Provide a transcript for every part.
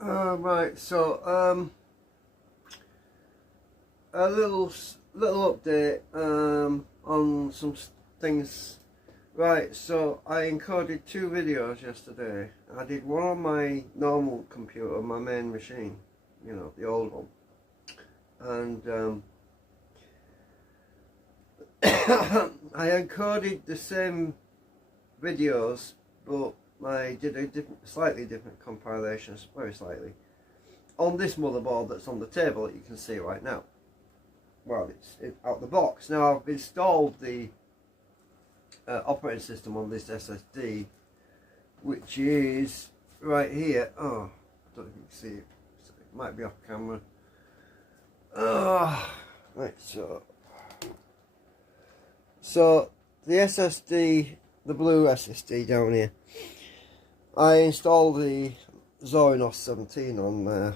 Right, so a little update on some things. Right, so I encoded 2 videos yesterday. I did one on my normal computer, my main machine, you know, the old one, and I encoded the same videos, but I did a slightly different compilation, very slightly, on this motherboard that's on the table that you can see right now. Well, it's out the box. Now I've installed the operating system on this SSD, which is right here. Oh, I don't know if you can see it. It might be off camera. Oh, right, so the SSD, the blue SSD down here, I installed the Zorinos 17 on there,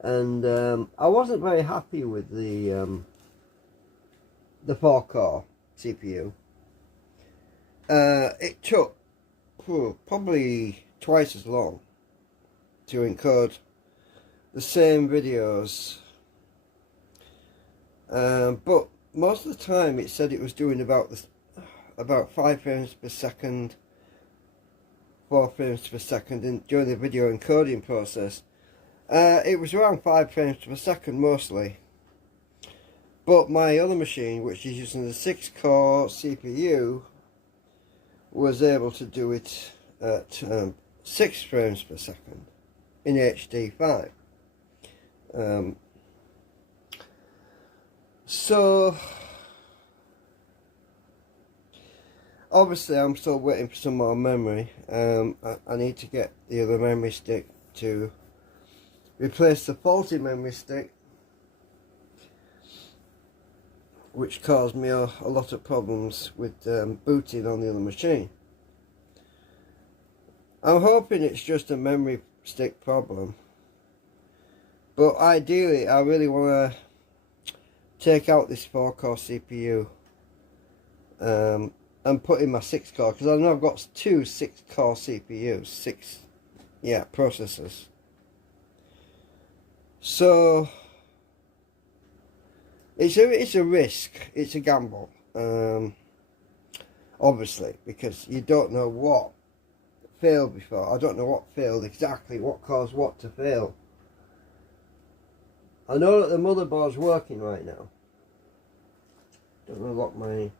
and I wasn't very happy with the 4-core CPU. It took probably twice as long to encode the same videos, but most of the time it said it was doing about 5 frames per second, 4 frames per second during the video encoding process. It was around 5 frames per second mostly, but my other machine, which is using the 6-core CPU, was able to do it at 6 frames per second in HD5. So obviously I'm still waiting for some more memory. I need to get the other memory stick to replace the faulty memory stick, which caused me a lot of problems with booting on the other machine. I'm hoping it's just a memory stick problem, but ideally I really want to take out this 4-core CPU and put in my 6-core, because I know I've got 2 6-core CPUs, processors. So it's a risk, it's a gamble, obviously, because you don't know what failed before. I don't know what failed exactly, what caused what to fail. I know that the motherboard's working right now. Don't know what my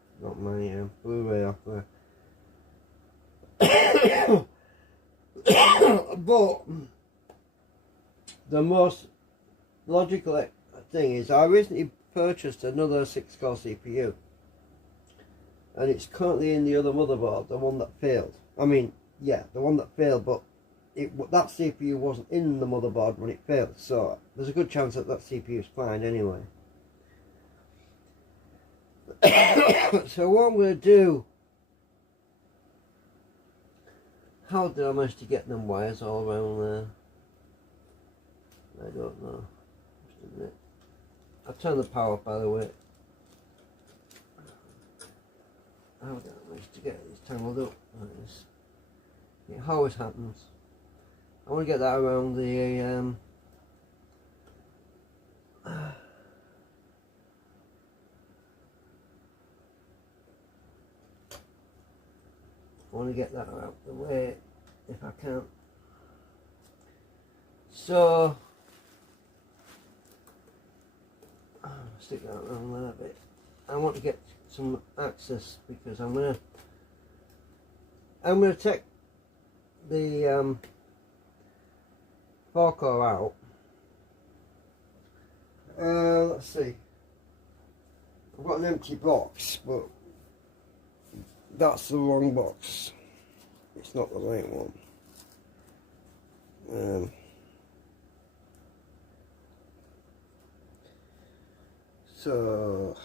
Blu-ray off there. But the most logical thing is I recently purchased another 6-core CPU, and it's currently in the other motherboard, the one that failed. I mean, yeah, the one that failed, but that CPU wasn't in the motherboard when it failed, so there's a good chance that CPU is fine anyway. So what I'm going to do, how did I manage to get them wires all around there? I don't know. Just a minute. I'll turn the power off, by the way. How did I manage to get these tangled up like this? It always happens. I want to get that around the I want to get that out the way if I can. So stick that around there a bit. I want to get some access, because I'm gonna take the 4-core out. Let's see. I've got an empty box, but that's the wrong box. It's not the right one. So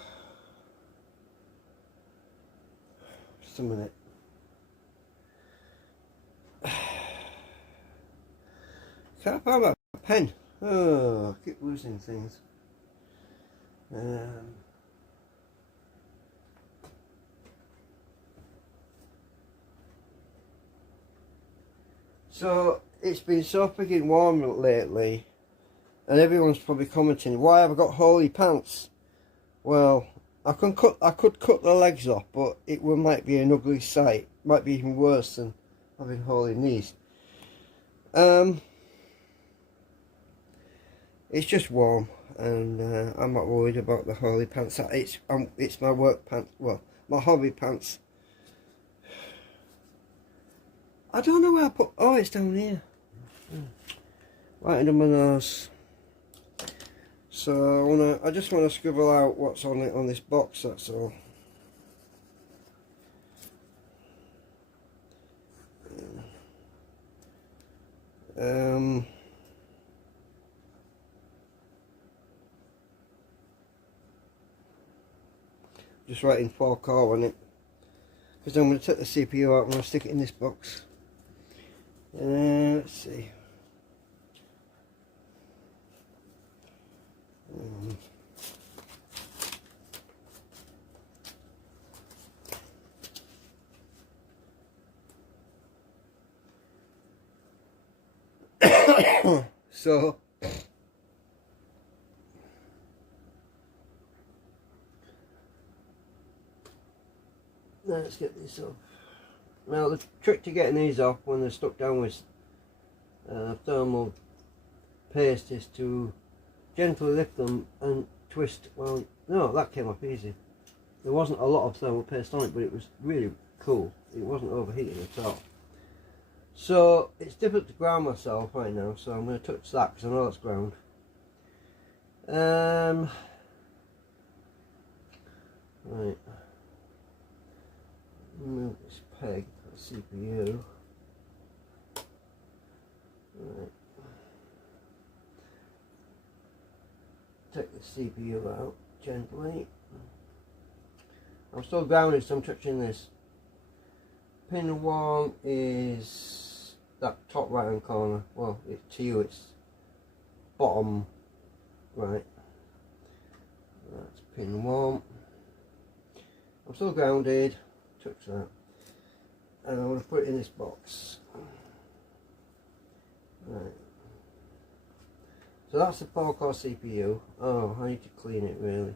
just a minute. Can't find my pen. Oh, I keep losing things. So it's been so freaking warm lately, and everyone's probably commenting, why have I got holy pants? Well, I could cut the legs off, but might be an ugly sight. Might be even worse than having holy knees. It's just warm, and I'm not worried about the holy pants. It's my work pants. Well, my hobby pants. I don't know where I put. Oh, it's down here, right under my nose. So I just want to scribble out what's on it on this box. That's all. Just writing 4-core on it, because I'm going to take the CPU out and I'm going to stick it in this box. Let's see. So let's get this off. Now the trick to getting these off when they're stuck down with thermal paste is to gently lift them and twist. Well, no, that came off easy. There wasn't a lot of thermal paste on it, but it was really cool. It wasn't overheating at all. So it's difficult to ground myself right now, so I'm going to touch that because I know it's ground. Right. Move this peg to the CPU. Right. Take the CPU out gently. I'm still grounded, so I'm touching this. Pin 1 is that top right hand corner. Well, to you it's bottom right. That's pin 1. I'm still grounded. Touch that. And I'm going to put it in this box. Right. So that's the 4-core CPU. Oh, I need to clean it really.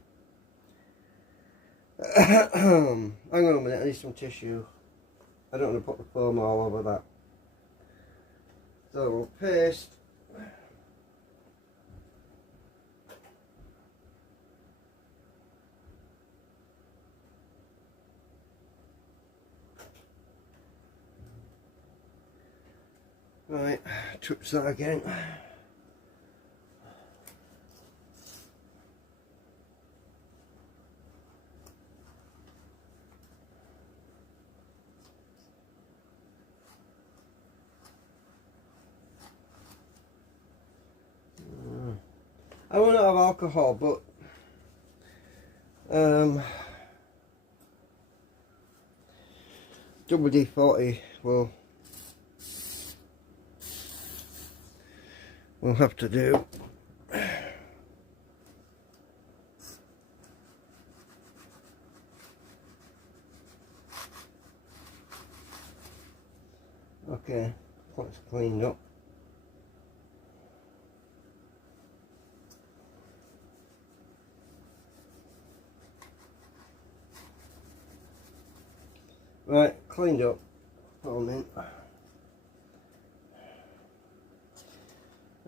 Hang on a minute, I need some tissue. I don't want to put the foam all over that. So we'll paste. Right, touch that again. I won't have alcohol, but WD-40 will have to do. Okay, that's cleaned up. Right, cleaned up. Hold on.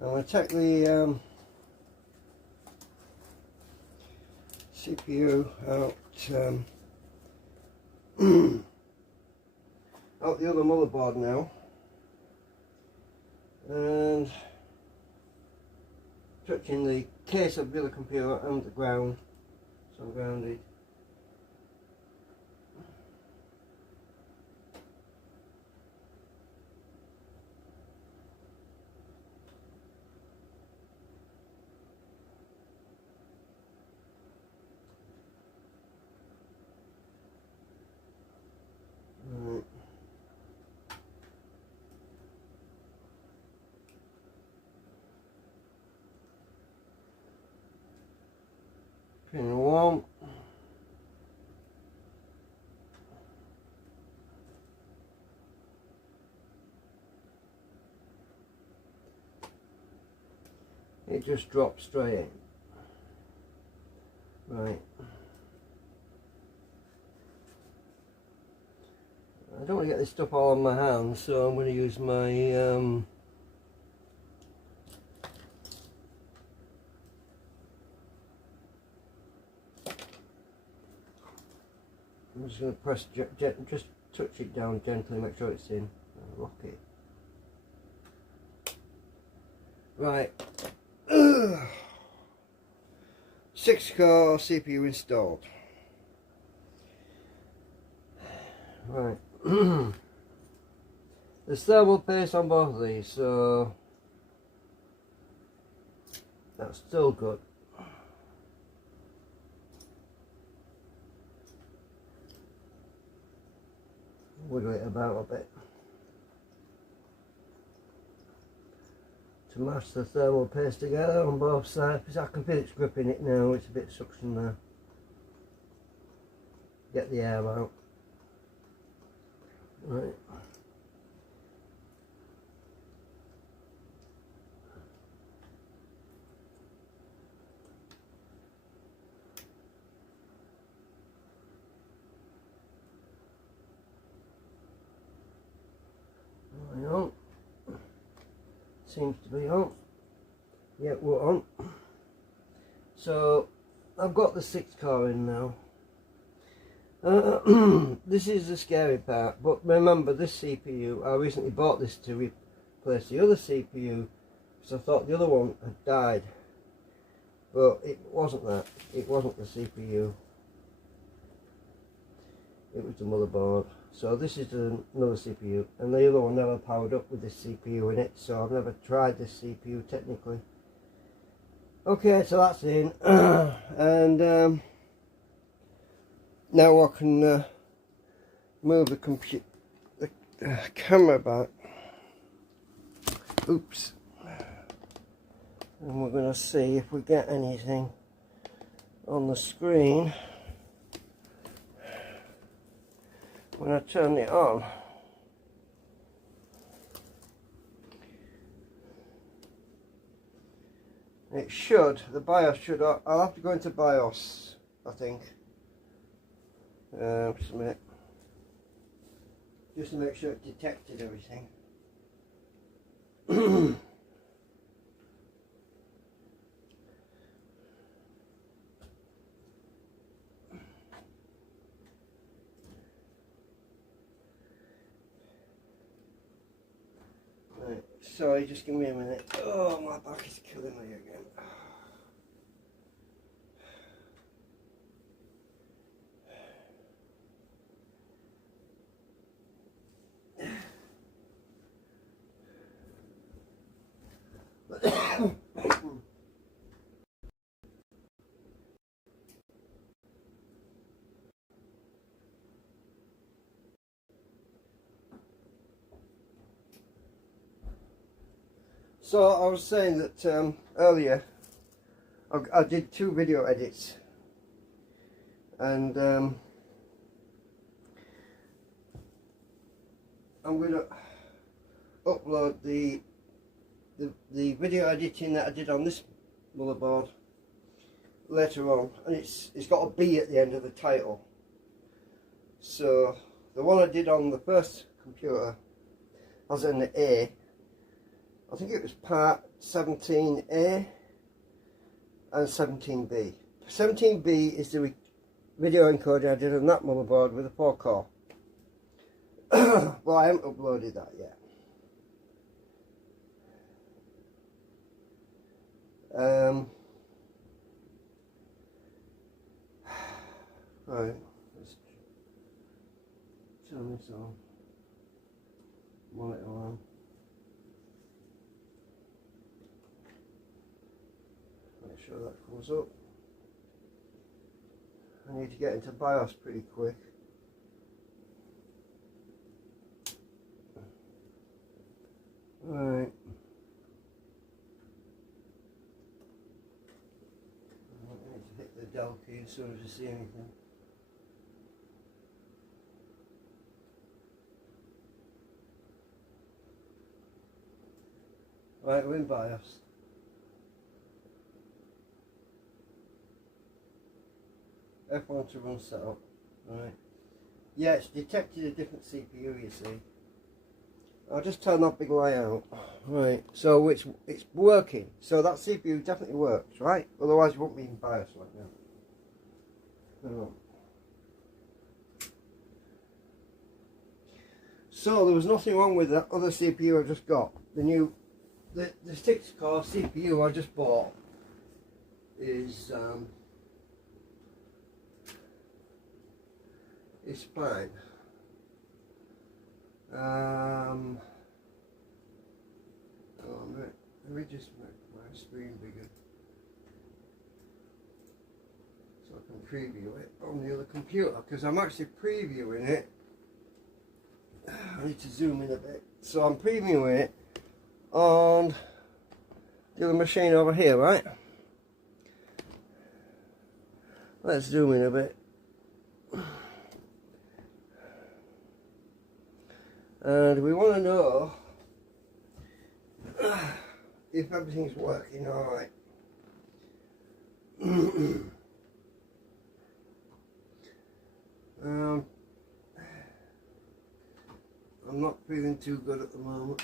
I'm going to take the CPU out, out the other motherboard now, and touching the case of the other computer and the ground, so I'm grounded. Pin 1. it just drops straight in. Right. I don't want to get this stuff all on my hands, so I'm going to use my I'm just going to press, just touch it down gently, make sure it's in, and lock it. Right. 6-core CPU installed. Right. There's thermal paste on both of these, so that's still good. Wiggle it about a bit to match the thermal paste together on both sides, because I can feel it's gripping it now. It's a bit suction there. Get the air out. Right. On. Seems to be on. Yeah, we're on. So I've got the 6-core in now. This is the scary part, but remember, this CPU, I recently bought this to replace the other CPU because I thought the other one had died, but it wasn't that. It wasn't the CPU, it was the motherboard. So this is another CPU, and the other one never powered up with this CPU in it, so I've never tried this CPU technically. Okay, so that's in. And now I can move the camera back. Oops. And we're going to see if we get anything on the screen when I turn it on. It should, the BIOS should, I'll have to go into BIOS, I think. Just a minute. Just to make sure it detected everything. Right, sorry, just give me a minute. Oh, my back is killing me again. So I was saying that earlier I did 2 video edits, and I'm going to upload the video editing that I did on this motherboard later on, and it's got a B at the end of the title. So the one I did on the first computer has an A. I think it was part 17A and 17B. 17B is the video encoding I did on that motherboard with a 4-core. Well, I haven't uploaded that yet. Right, let's turn this on. Monitor on. Make sure that comes up. I need to get into BIOS pretty quick. Right. I need to hit the Del key as soon as I see anything. Right, we're in BIOS. F1 to run setup. Right. Yeah, it's detected a different CPU, you see. I'll just turn that big light out. Right, so it's working. So that CPU definitely works, right? Otherwise, it won't be in BIOS right now. No. So there was nothing wrong with that other CPU I just got. The 6-core CPU I just bought is fine. Let me just make my screen bigger so I can preview it on the other computer, because I'm actually previewing it. I need to zoom in a bit. So I'm previewing it on the other machine over here, right? Let's zoom in a bit. And we want to know if everything's working alright. I'm not feeling too good at the moment.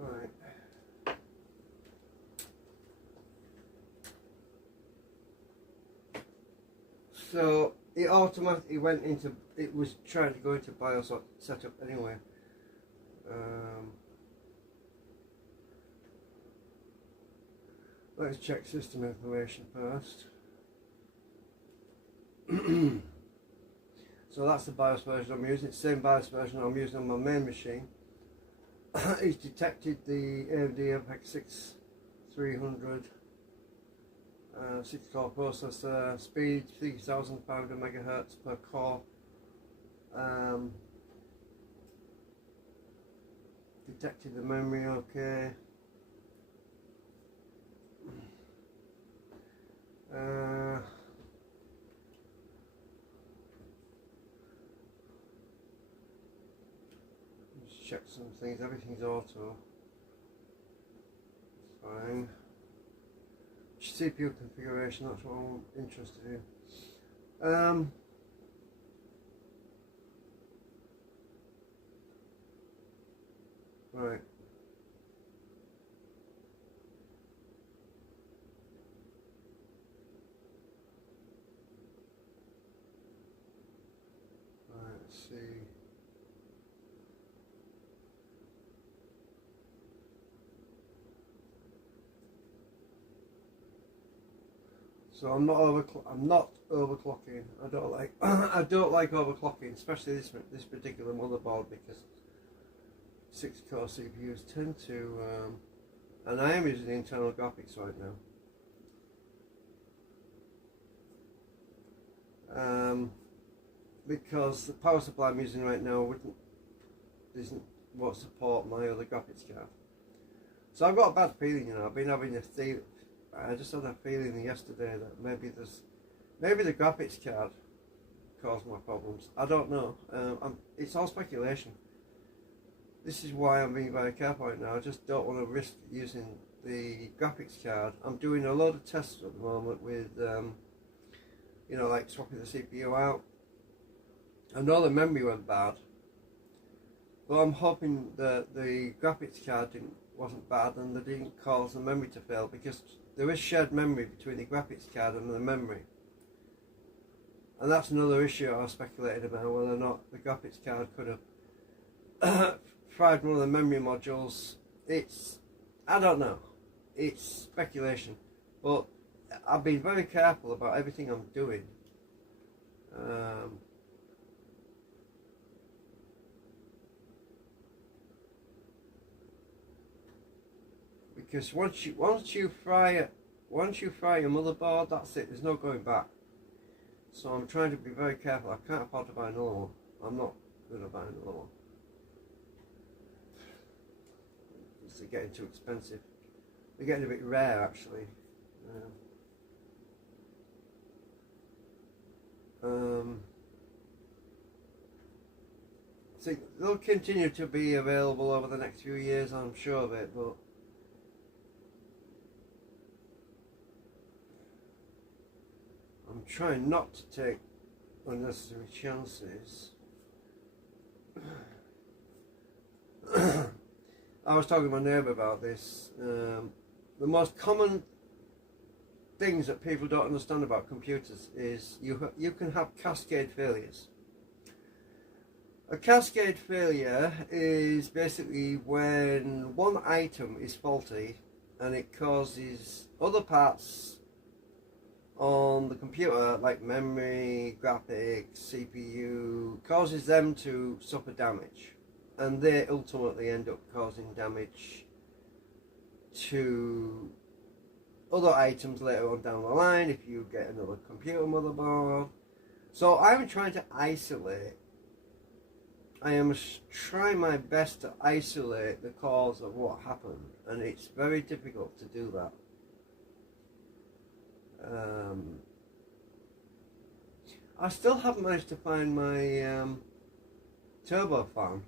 Right. So it automatically went into, it was trying to go into BIOS setup anyway. Let's check system information first. So that's the BIOS version I'm using. It's the same BIOS version I'm using on my main machine. It's detected the AMD FX 6300 6-core processor, speed 3500 megahertz per core. Detected the memory okay. Just check some things. Everything's auto. It's fine. CPU configuration, that's what I'm interested in. Right. Let's see. So I'm not overclocking. I don't like I don't like overclocking, especially this particular motherboard, because 6-core CPUs tend to, and I am using internal graphics right now, because the power supply I'm using right now won't support my other graphics card. So I've got a bad feeling, you know. I've been having I just had a feeling yesterday that maybe the graphics card caused my problems. I don't know. It's all speculation. This is why I'm being very careful right now. I just don't want to risk using the graphics card. I'm doing a lot of tests at the moment with, you know, like swapping the CPU out. I know the memory went bad, but I'm hoping that the graphics card wasn't bad and they didn't cause the memory to fail, because there is shared memory between the graphics card and the memory. And that's another issue I was speculating about, whether or not the graphics card could have fried one of the memory modules. I don't know. It's speculation. But I've been very careful about everything I'm doing. Because once you fry your motherboard, that's it. There's no going back. So I'm trying to be very careful. I can't afford to buy another one. I'm not going to buy another one. They're getting too expensive. They're getting a bit rare, actually. think they'll continue to be available over the next few years, I'm sure of it, but I'm trying not to take unnecessary chances. I was talking to my neighbour about this. The most common things that people don't understand about computers is you can have cascade failures. A cascade failure is basically when one item is faulty and it causes other parts on the computer, like memory, graphics, CPU, causes them to suffer damage, and they ultimately end up causing damage to other items later on down the line if you get another computer motherboard. So I'm trying to isolate, I am trying my best to isolate the cause of what happened, and it's very difficult to do that. I still haven't managed to find my turbo fan.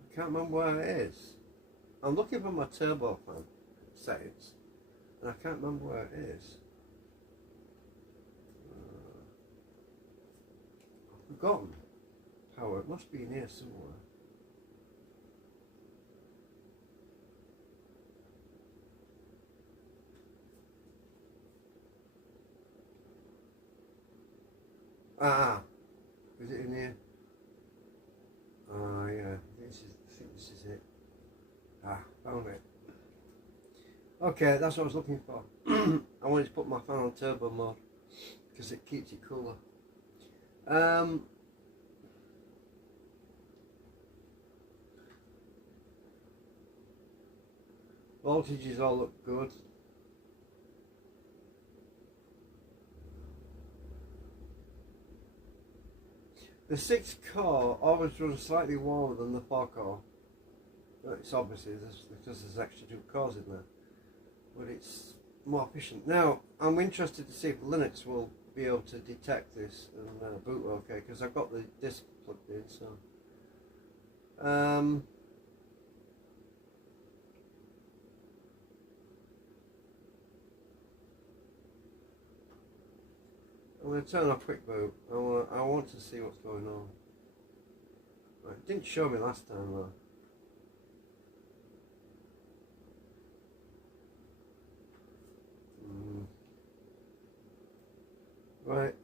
I can't remember where it is. I'm looking for my turbo fan settings and I can't remember where it is. I've forgotten. Power, it must be in here somewhere. Ah, is it in here? Ah, yeah, I think this is it. Ah, found it. Okay, that's what I was looking for. I wanted to put my fan on turbo mode because it keeps it cooler. Voltages all look good. The 6 core always runs slightly warmer than the 4 core. It's obviously because there's extra 2 cores in there, but it's more efficient. Now I'm interested to see if Linux will be able to detect this and boot okay, because I've got the disk plugged in. So I'm going to turn off quick boot. I want to see what's going on. Right, it didn't show me last time though. Right,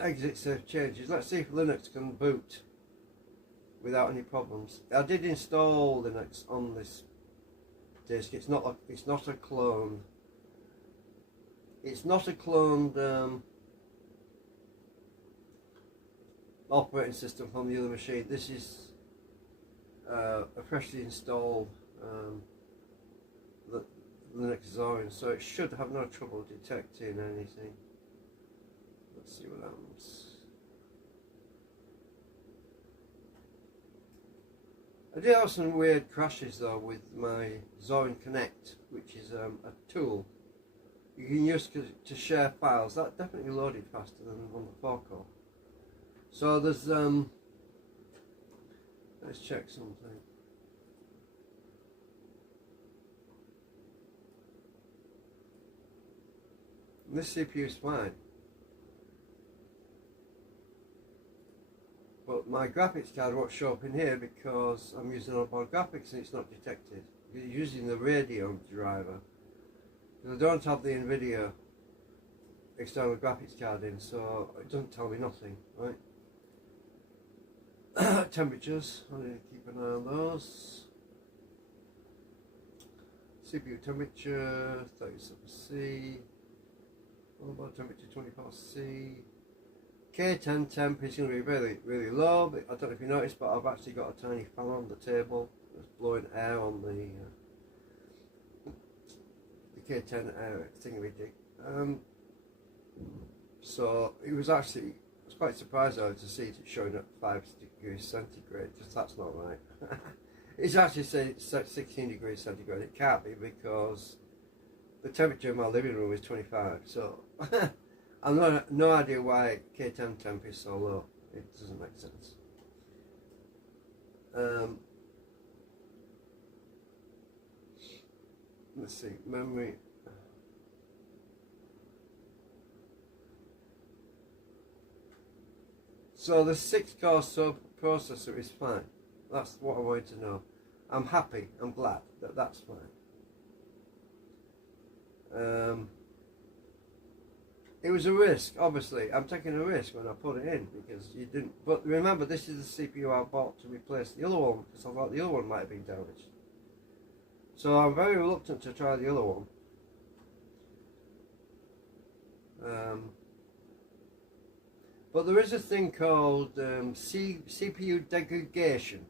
exit safe changes. Let's see if Linux can boot without any problems. I did install Linux on this disk. It's not a clone. It's not a cloned operating system from the other machine. This is a freshly installed Linux Zorin, so it should have no trouble detecting anything. Let's see what happens. I did have some weird crashes though with my Zorin Connect, which is a tool you can use to share files. That definitely loaded faster than on the 4 core. So there's let's check something. This CPU is fine, but my graphics card won't show up in here because I'm using onboard graphics and it's not detected. You're using the Radeon driver, because I don't have the NVIDIA external graphics card in, so it doesn't tell me nothing, right? Temperatures, I need to keep an eye on those. CPU temperature 37C, mobile temperature 24C. K10 temp is going to be really low, but I don't know if you noticed, but I've actually got a tiny fan on the table that's blowing air on the K10 air thingamajig. So it was actually, I was quite surprised though to see it showing at 5 degrees centigrade, because that's not right. It's actually saying 16 degrees centigrade. It can't be, because the temperature in my living room is 25, so I've no idea why K10 temp is so low. It doesn't make sense. Let's see, memory. So the 6-core processor is fine. That's what I wanted to know. I'm happy, I'm glad that that's fine. It was a risk, obviously. I'm taking a risk when I put it in because you didn't. But remember, this is the CPU I bought to replace the other one because I thought the other one might have been damaged. So I'm very reluctant to try the other one. But there is a thing called CPU degradation.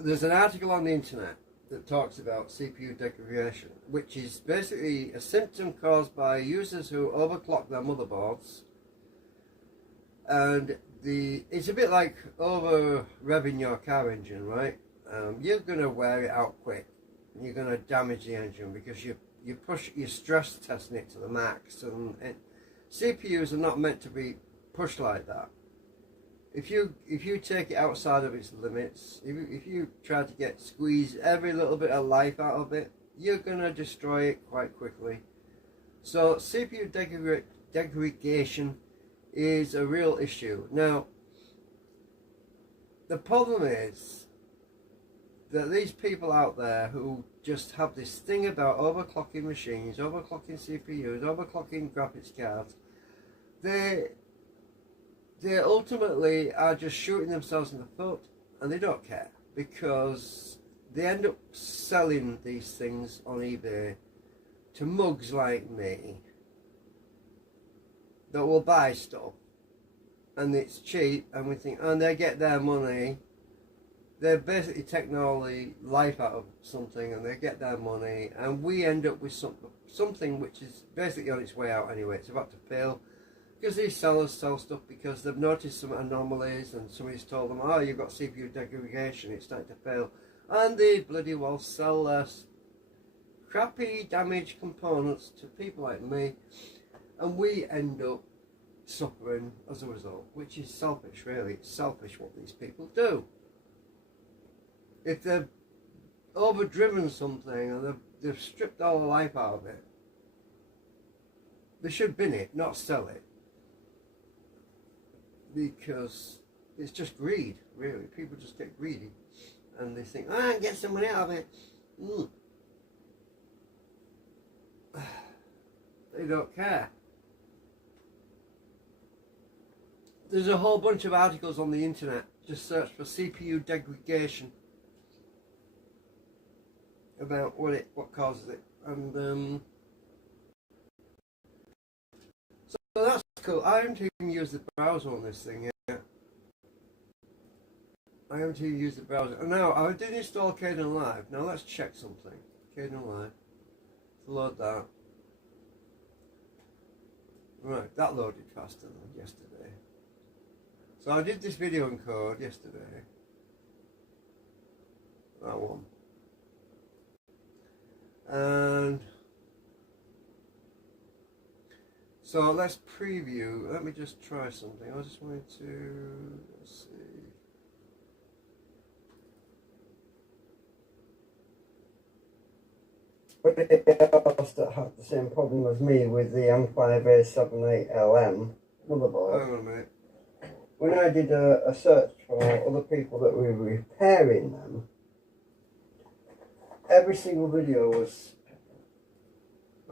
There's an article on the internet that talks about CPU degradation, which is basically a symptom caused by users who overclock their motherboards. And it's a bit like over revving your car engine, right? You're going to wear it out quick. You're going to damage the engine because you're stress testing it to the max, and CPUs are not meant to be pushed like that. If you take it outside of its limits, if you try to squeeze every little bit of life out of it, you're gonna destroy it quite quickly. So CPU degradation is a real issue. Now, the problem is that these people out there who just have this thing about overclocking machines, overclocking CPUs, overclocking graphics cards, they ultimately are just shooting themselves in the foot, and they don't care because they end up selling these things on eBay to mugs like me that will buy stuff, and it's cheap, and we think, and they get their money. They're basically taking all the life out of something, and they get their money, and we end up with something which is basically on its way out anyway. It's about to fail. Because these sellers sell stuff because they've noticed some anomalies and somebody's told them, oh, you've got CPU degradation, it's starting to fail. And they bloody well sell their crappy damaged components to people like me. And we end up suffering as a result, which is selfish, really. It's selfish what these people do. If they've overdriven something and they've stripped all the life out of it, they should bin it, not sell it. Because it's just greed, really. People just get greedy and they think, I can get some money out of it. They don't care. There's a whole bunch of articles on the internet. Just search for CPU degradation about what causes it, and so that's cool. I haven't even used the browser on this thing yet. I haven't even used the browser. Now, I did install Kden Live. Now let's check something. Kden Live. Let's load that. Right, that loaded faster than yesterday. So I did this video encode yesterday. That one. And so let's preview. Let me just try something. I just wanted to, let's see. Else that had the same problem as me with the M5A78L-M motherboard. Hang on a minute. When I did a search for other people that were repairing them, every single video was...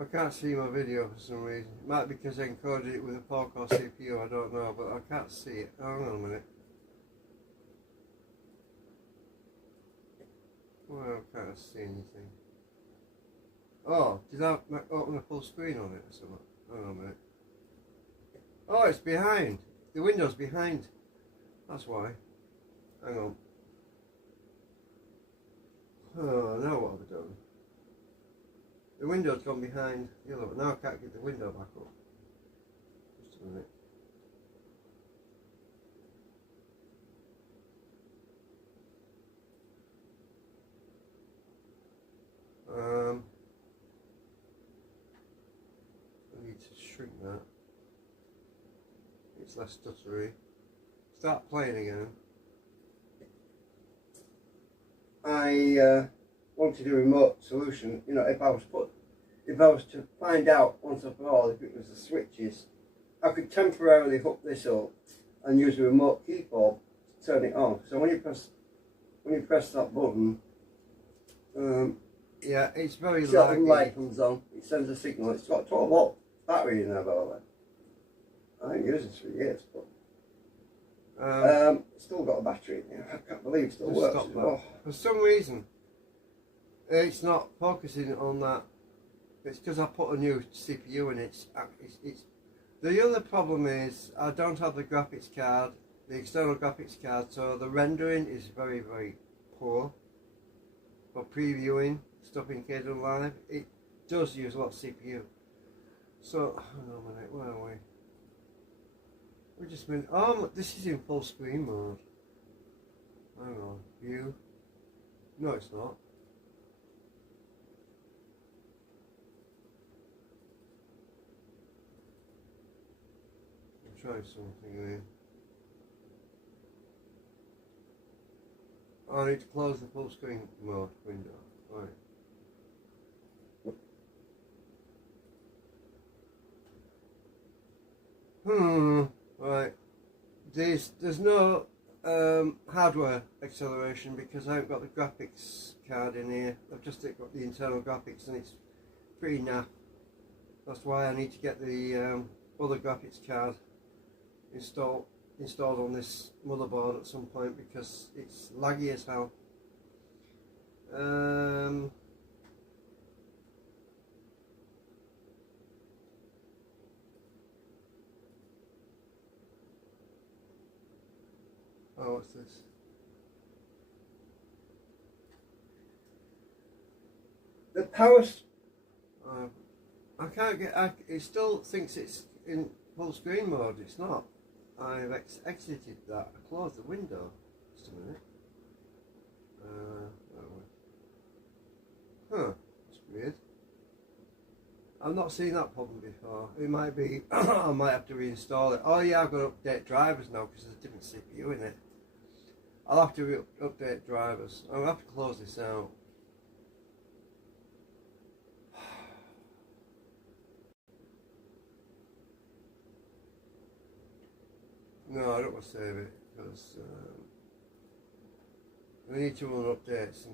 I can't see my video for some reason. It might be because I encoded it with a 4-core CPU, I don't know, but I can't see it. Hang on a minute. Well, I can't see anything. Oh, did I open a full screen on it or something? Hang on a minute. Oh, it's behind. The window's behind. That's why. Hang on. Oh, now what have I done? The window's gone behind the other one. Now I can't get the window back up. Just a minute. I need to shrink that. It's less stuttery. start playing again, I wanted a remote solution. You know, if I was to find out once and for all if it was the switches, I could temporarily hook this up and use a remote key fob to turn it on. So when you press that button, yeah, it's very laggy. The light comes on, it sends a signal. It's got a 12-volt battery in there, by the way. I haven't used this for years, but still got a battery in there. I can't believe it still works. Oh. For some reason, it's not focusing on that. It's because I put a new CPU in it. It's the other problem is I don't have the graphics card, the external graphics card, so the rendering is very, very poor for previewing stuff in Cadence Live. It does use a lot of CPU. So, hang on a minute, where are we? We just been, oh, this is in full screen mode. Hang on, view. No, it's not. I'm trying something here. I need to close the full screen mode window. Right. Right. There's no hardware acceleration because I haven't got the graphics card in here. I've just got the internal graphics and it's pretty naff. That's why I need to get the other graphics card installed on this motherboard at some point because it's laggy as hell. Oh, what's this? The power. I can't get. It still thinks it's in full screen mode. It's not. I've exited that. I closed the window. Just a minute. Huh. That's weird. I've not seen that problem before. It might be. I might have to reinstall it. Oh yeah, I've got to update drivers now because there's a different CPU in it. I'll have to update drivers. I'll have to close this out. No, I don't want to save it because we need to run updates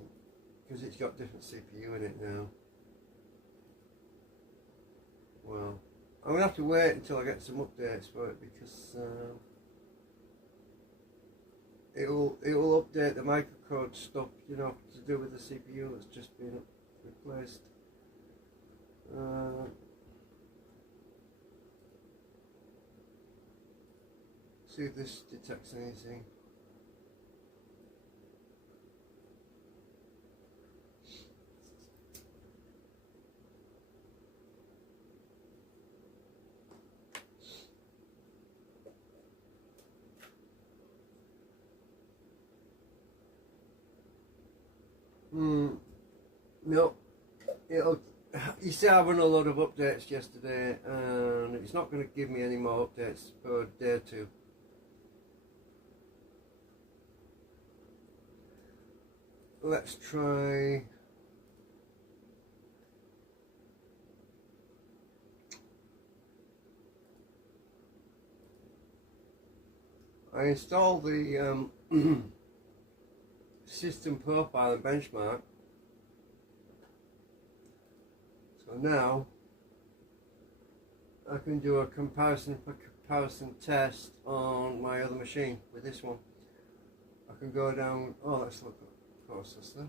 because it's got different CPU in it now. Well, I'm going to have to wait until I get some updates for it because it will update the microcode stuff, you know, to do with the CPU that's just been replaced. See if this detects anything. No, you see, I run a lot of updates yesterday and it's not going to give me any more updates for a day or two. Let's try. I installed the system profile and benchmark. So now I can do a comparison test on my other machine with this one. I can go down. Oh, let's look at processor.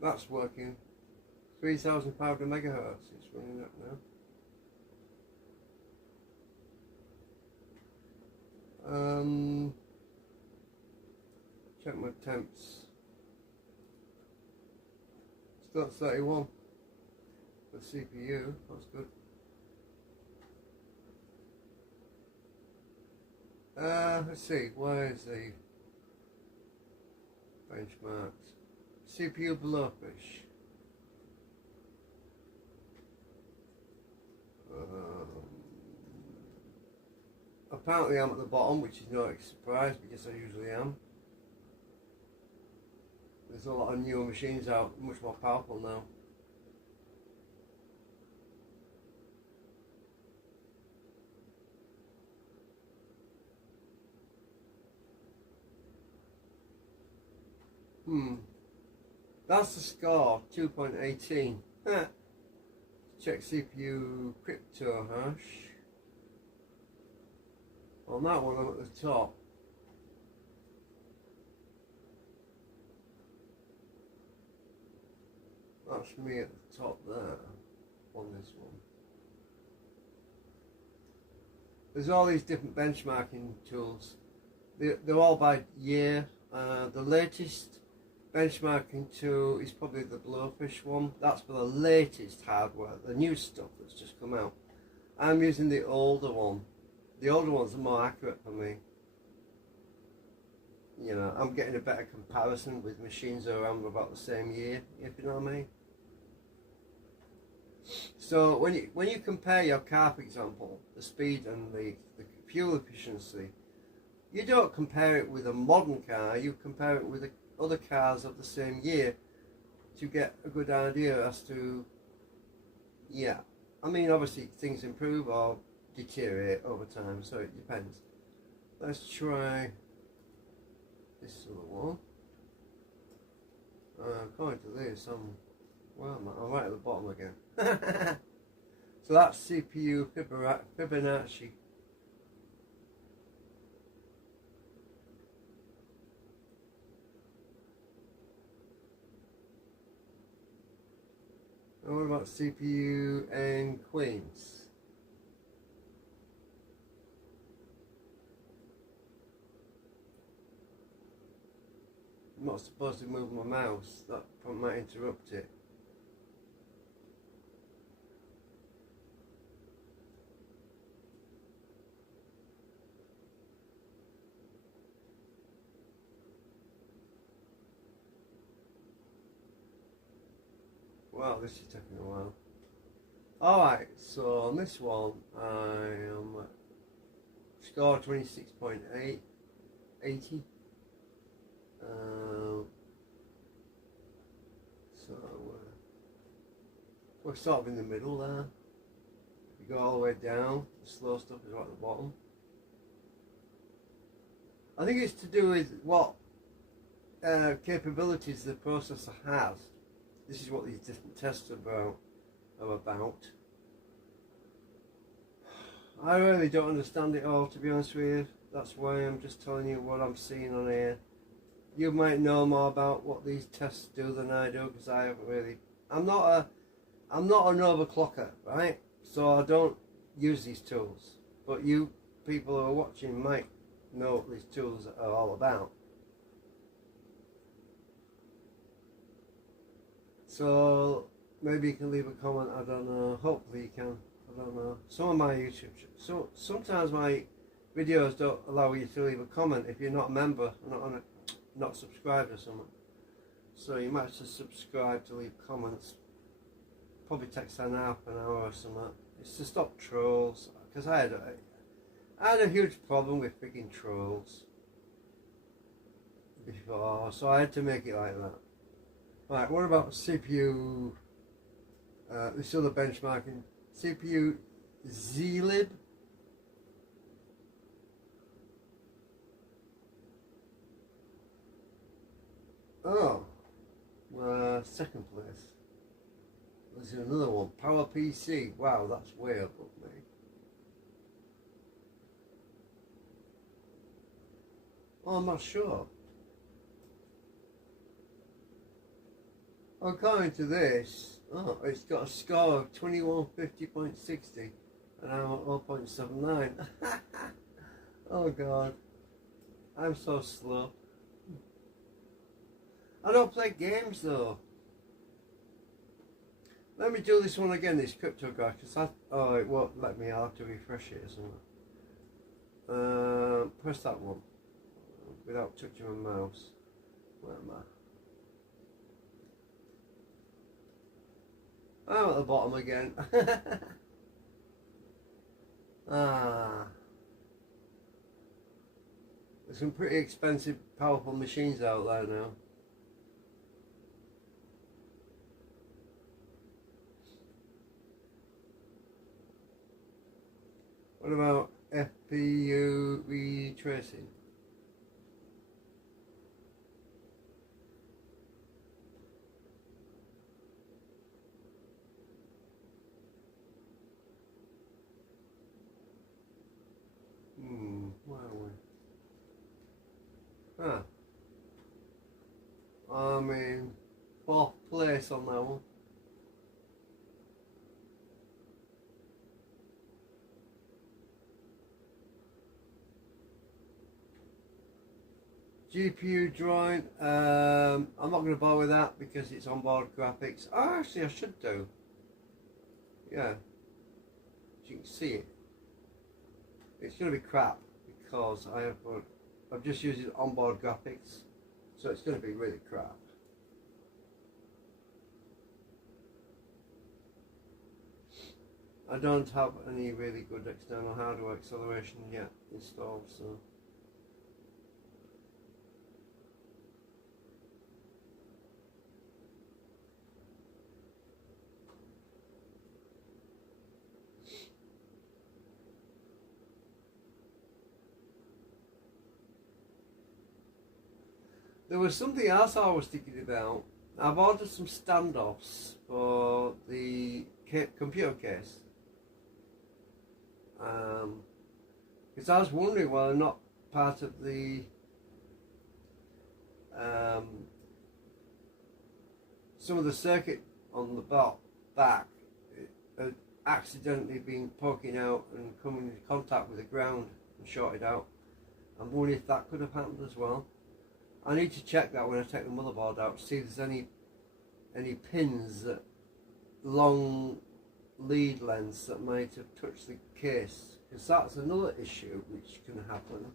That's working. 3,500 megahertz. It's running up now. Check my temps. Still at 31 for CPU. That's good. Let's see. Where is the benchmarks? CPU blowfish. Apparently I'm at the bottom, which is no surprise because I usually am. There's a lot of newer machines out, much more powerful now. That's the score, 2.18. Check CPU crypto hash. On that one, I'm at the top. That's me at the top there, on this one. There's all these different benchmarking tools. They're all by year. The latest benchmarking tool is probably the Blowfish one. That's for the latest hardware, the new stuff that's just come out. I'm using the older one. The older ones are more accurate for me. You know, I'm getting a better comparison with machines that are around about the same year, if you know what I mean. So when you compare your car, for example, the speed and the fuel efficiency, you don't compare it with a modern car, you compare it with other cars of the same year to get a good idea as to, yeah. I mean, obviously things improve or deteriorate over time, so it depends. Let's try this other one. According to this, where am I? I'm right at the bottom again. So that's CPU Fibonacci. And what about CPU and Queens? I'm not supposed to move my mouse, that might interrupt it. Wow, this is taking a while. Alright, so on this one, I am score 26.8, 80. So we're sort of in the middle there. You go all the way down, the slow stuff is right at the bottom. I think it's to do with what capabilities the processor has. This is what these different tests are about. I really don't understand it all, to be honest with you. That's why I'm just telling you what I'm seeing on here. You might know more about what these tests do than I do, because I haven't really. I'm not an overclocker, right? So I don't use these tools. But you people who are watching might know what these tools are all about. So maybe you can leave a comment. I don't know. Hopefully you can. I don't know. Some of my YouTube. So sometimes my videos don't allow you to leave a comment if you're not a member, not subscribed or something. So you might have to subscribe to leave comments. Probably takes an hour or something. It's to stop trolls, because I had a huge problem with freaking trolls before, so I had to make it like that. Right, what about CPU? This other benchmarking, CPU zlib. Oh, second place. There's another one, Power PC. Wow, that's way above me. Oh, I'm not sure. According to this, it's got a score of 2150.60 and I'm at 0.79. Oh god, I'm so slow. I don't play games though. Let me do this one again, this crypto guy, because it won't let me. I'll have to refresh it or something. Press that one without touching my mouse. Where am I? I'm at the bottom again. Ah, there's some pretty expensive, powerful machines out there now. What about FPU retracing? Where are we? Ah, I'm in 4th place on that one. GPU drawing, I'm not going to bother with that because it's onboard graphics. Oh, actually I should do. Yeah, as you can see it. It's going to be crap because I'm just using onboard graphics, so it's going to be really crap. I don't have any really good external hardware acceleration yet installed, so there was something else I was thinking about. I've ordered some standoffs for the computer case. Because I was wondering whether or not part of the some of the circuit on the back had accidentally been poking out and coming into contact with the ground and shorted out. I'm wondering if that could have happened as well. I need to check that when I take the motherboard out, see if there's any pins that long lead lengths that might have touched the case, because that's another issue which can happen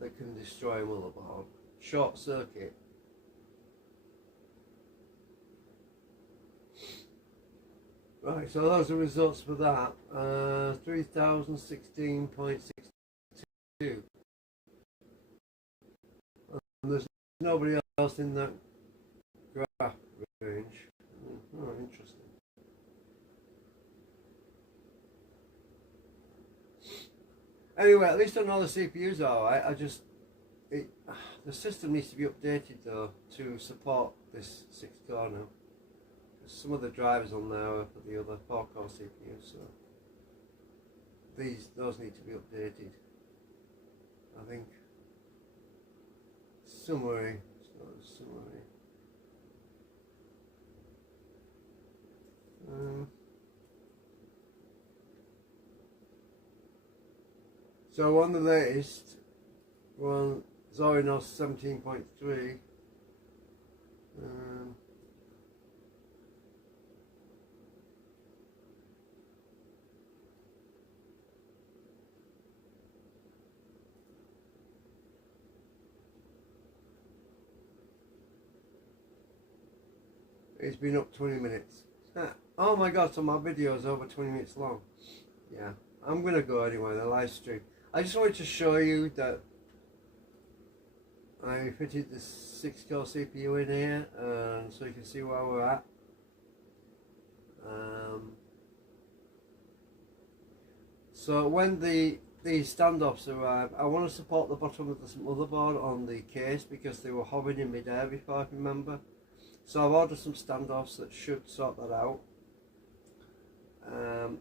that can destroy a motherboard. Short circuit. Right, so those are results for that. 3016.62. And there's nobody else in that graph range. Oh, interesting. Anyway, at least I know the CPU's alright. The system needs to be updated though to support this 6-core now. Some of the drivers on there are for the other 4-core CPUs, so those need to be updated. I think. Summary. So on the latest one, Zorinos 17.3. It's been up 20 minutes. Oh my god, so my video is over 20 minutes long. Yeah, I'm gonna go anyway, the live stream. I just wanted to show you that I fitted the 6-core CPU in here, so you can see where we're at. So when these standoffs arrive, I want to support the bottom of the motherboard on the case because they were hovering in mid-air before, if you remember. So I've ordered some standoffs that should sort that out.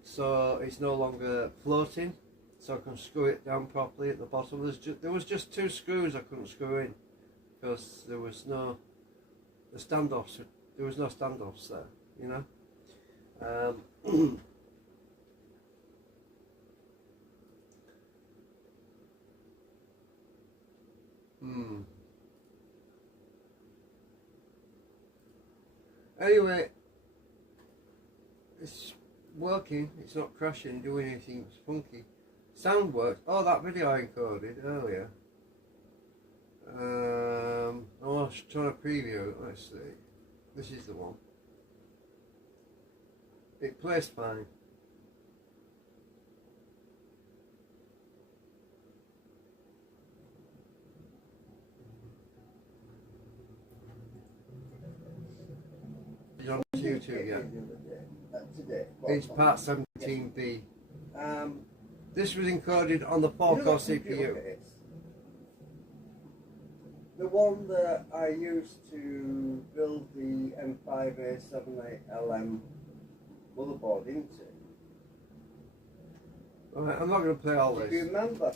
So it's no longer floating, so I can screw it down properly at the bottom. There was just 2 screws I couldn't screw in because there was no standoffs there, you know. Anyway, it's working, it's not crashing, doing anything funky. Sound works. Oh, that video I encoded earlier. I was trying to preview it. Let's see. This is the one. it plays fine. On YouTube, yeah. It's part 17B. This was encoded on the 4-core CPU. The one that I used to build the M5A78L-M motherboard into. Alright, I'm not going to play all this. Do you remember?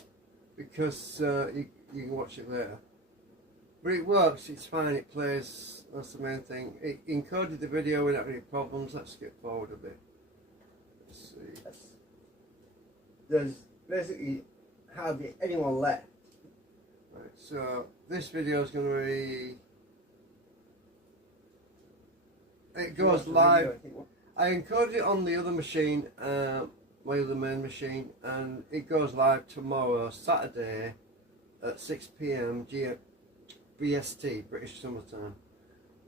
Because you can watch it later. But it works, it's fine, it plays, that's the main thing. It encoded the video without any problems. Let's skip forward a bit. Let's see. Yes. There's basically hardly anyone left. Right, so this video is going to be... It goes live. I encoded it on the other machine, my other main machine, and it goes live tomorrow, Saturday, at 6 PM BST, British Summer Time.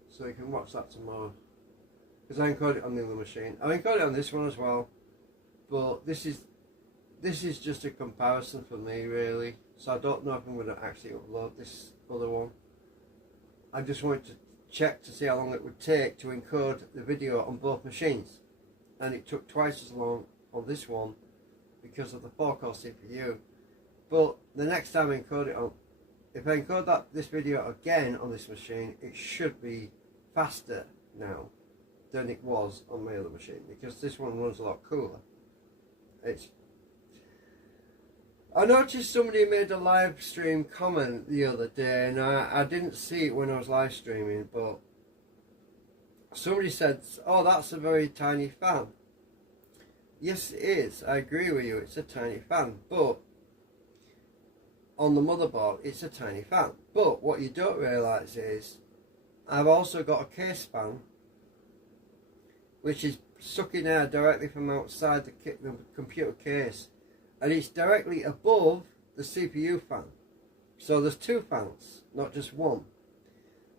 So you can watch that tomorrow. Because I encoded it on the other machine. I encoded it on this one as well, but this is just a comparison for me, really. So I don't know if I'm going to actually upload this other one. I just wanted to check to see how long it would take to encode the video on both machines, and it took twice as long on this one because of the 4-core CPU. But the next time I encode it on, if I encode this video again on this machine, it should be faster now than it was on my other machine, because this one runs a lot cooler. I noticed somebody made a live stream comment the other day, and I didn't see it when I was live streaming, but somebody said, oh, that's a very tiny fan. Yes, it is. I agree with you, it's a tiny fan, but on the motherboard it's a tiny fan. But what you don't realise is I've also got a case fan which is sucking air directly from outside the computer case, and it's directly above the CPU fan. So there's two fans, not just one.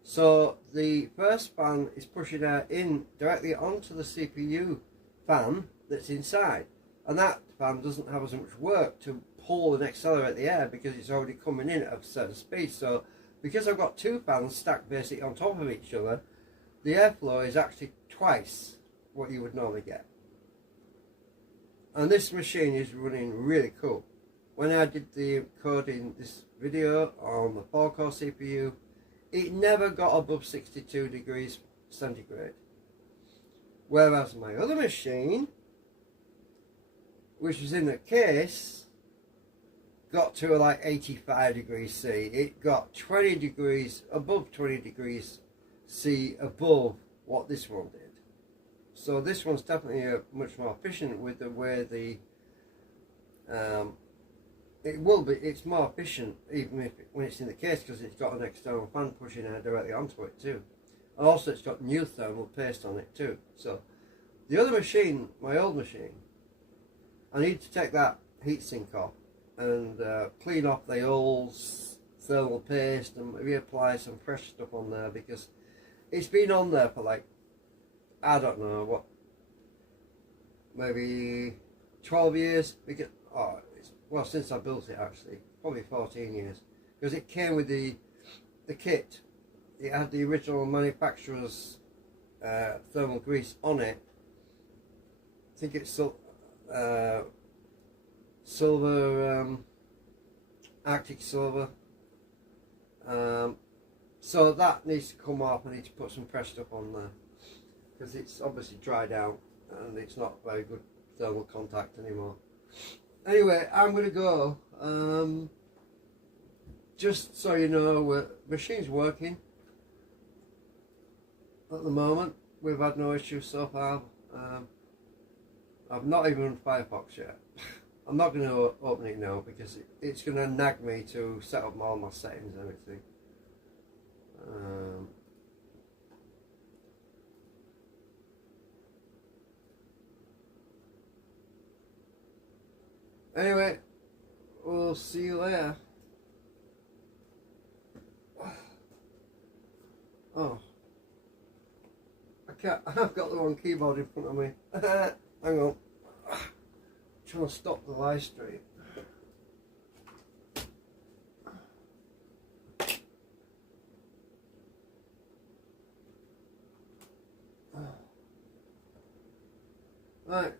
So the first fan is pushing air in directly onto the CPU fan that's inside, and that fan doesn't have as much work to pull and accelerate the air because it's already coming in at a certain speed. So because I've got two fans stacked basically on top of each other, the airflow is actually twice what you would normally get. And this machine is running really cool. When I did the coding this video on the 4-core CPU, it never got above 62 degrees centigrade. Whereas my other machine, which was in the case, got to like 85 degrees C. It got 20 degrees, above 20 degrees C above what this one did. So this one's definitely much more efficient with the way the it will be. It's more efficient even if when it's in the case, because it's got an external fan pushing air directly onto it too. And also it's got new thermal paste on it too. So the other machine, my old machine, I need to take that heatsink off and clean off the old thermal paste and reapply some fresh stuff on there, because it's been on there for like, I don't know what, maybe 12 years. Because, well, since I built it actually, probably 14 years, because it came with the kit. It had the original manufacturer's thermal grease on it. I think it's silver, Arctic silver. So that needs to come off. I need to put some fresh stuff on there, because it's obviously dried out and it's not very good thermal contact anymore. Anyway, I'm going to go. Just so you know, machine's working at the moment. We've had no issues so far. I've not even run Firefox yet. I'm not going to open it now because it's going to nag me to set up all my settings and everything. Anyway, we'll see you later. Oh, I I've got the wrong keyboard in front of me. Hang on. Trying to stop the live stream. Right.